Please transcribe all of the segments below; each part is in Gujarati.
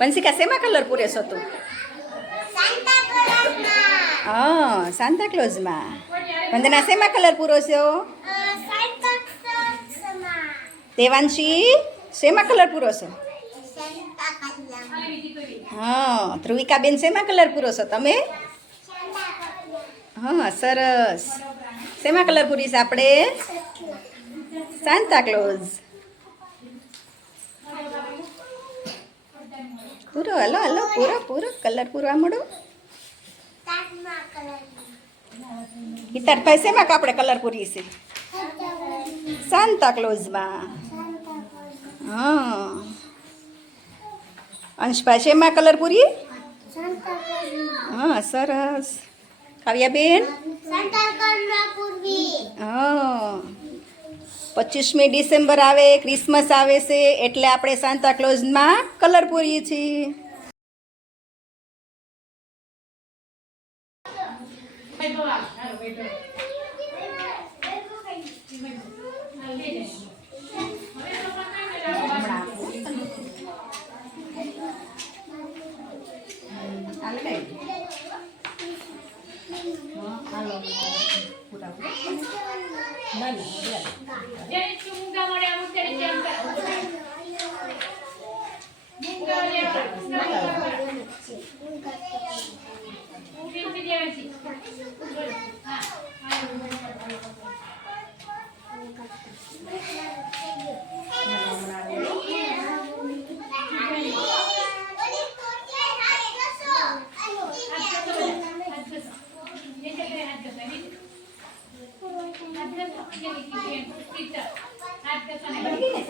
पंसिका सेमा कलर पूरेशो तू? हाँ, सांता क्लॉज में। वंदना सेमा कलर पूरोशो? देवांशी सेमा कलर पूरोशो? हाँ, ध्रुविका बेन सेमा कलर पूरोशो तमे? हाँ, सरस। सेमा कलर पूरीश आपणे? Santa Claus. पूरो हलो हलो पूरो पूरो कलर पूरवा मळो। गीतार भाई सेमा आपणे कलर पूरी छे? सांता क्लॉज में। हाँ, अंशभाई सेमा कलर पूरी? हाँ, सरस। काव्या बेन? हाँ, 25મી ડિસેમ્બર આવે, ક્રિસમસ આવે છે એટલે આપણે સાન્તા ક્લોઝમાં કલર પૂરીએ છીએ.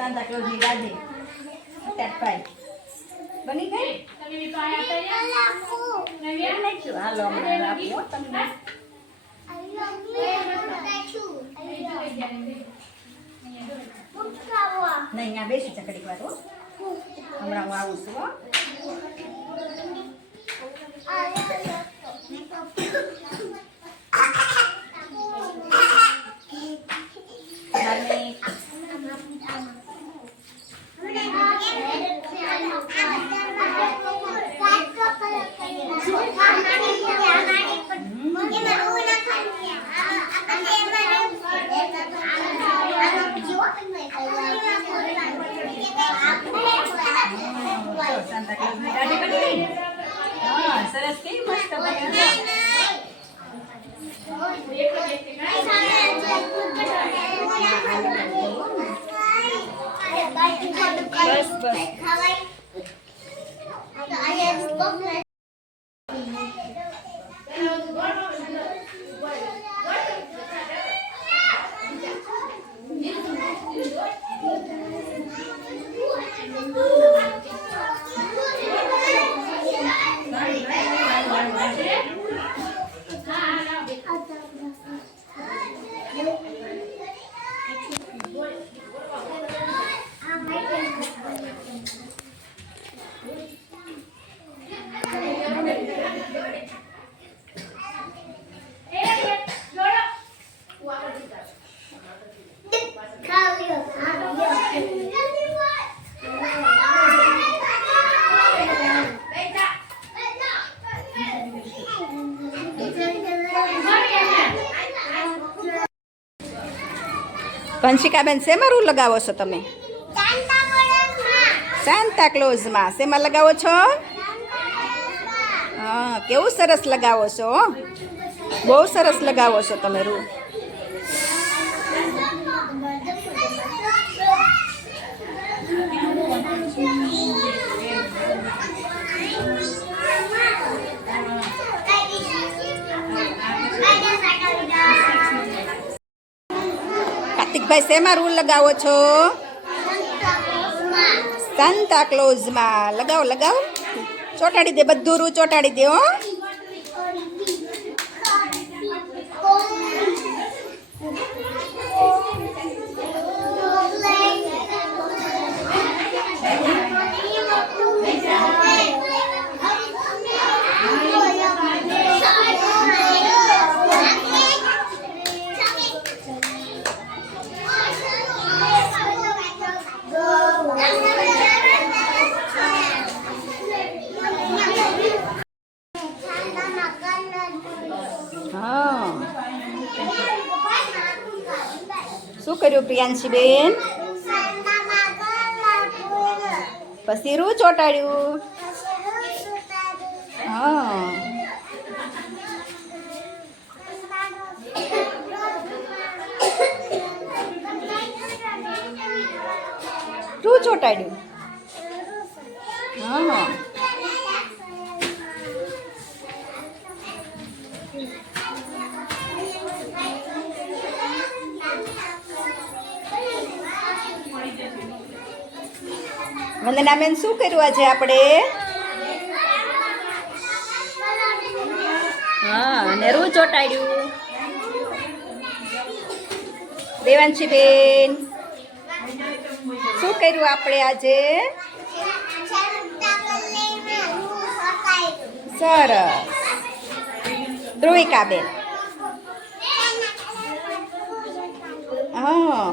सांता क्लॉज ની ગાડી અટેચ પાઈ બની ગઈ તમે બી તો આયા તૈયાર નવી નાખ્યું હાલો હમણાં આપો તમને નહીં અહીંયા બેસી ચકડી વાર હો હમણાં હું આવું છું હો सांता क्लॉज ની ગાડી બની ગઈ હા સરસ કેવી મસ્ત બની બસ બસ વંશિકા બેન શેમાં રૂ લગાવો છો તમે? સાન્તા ક્લોઝમાં. શેમાં લગાવો છો? હા, કેવું સરસ લગાવો છો, બહુ સરસ લગાવો છો તમે રૂ. ભાઈ શેમાં રૂલ લગાવો છો? સાન્તા ક્લોઝમાં. લગાવો લગાવો, ચોંટાડી દે, બધું રૂ ચોંટાડી દે હો. કર્યું પ્રિયાંશીબેન? પછી રૂ ચોટાડ્યું. હા. રૂ ચોટાડ્યું. હા. વંદનાબેન શું કર્યું આજે આપણે? હા, અને રૂ ચોટાડ્યું. દેવાંશીબેન શું કર્યું આપણે આજે? સરસ. ધ્રુવિકાબેન? હા.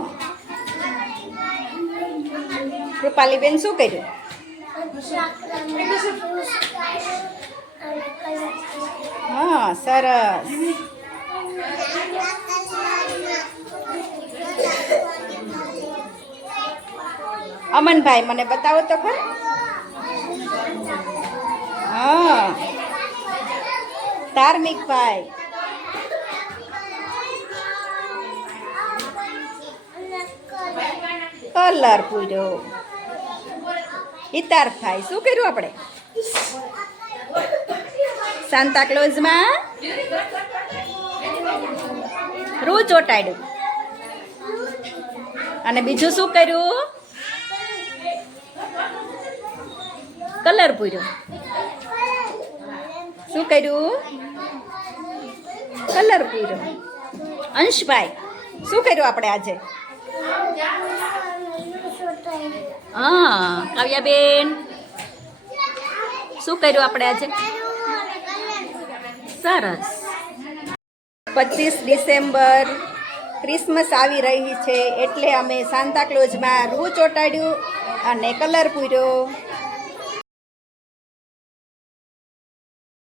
કૃપાલીબેન શું કર્યું? હા, સરસ. અમનભાઈ મને બતાવો તો ખરા. હા. ધાર્મિકભાઈ? કલર પૂર્યો. હિતાર્થભાઈ શું કર્યું આપણે? સાન્તા ક્લોઝમાં રૂ ચોટાડ્યું. અને બીજું શું કર્યું? કલર પૂર્યો. શું કર્યું? કલર પૂર્યો. અંશભાઈ શું કર્યું આપણે આજે? હા. કાવ્યાબેન શું કર્યું આપણે આજે? સરસ. 25 ડિસેમ્બર ક્રિસમસ આવી રહી છે એટલે અમે સાન્તા ક્લોઝમાં રૂ ચોટાડ્યું અને કલર પૂર્યો.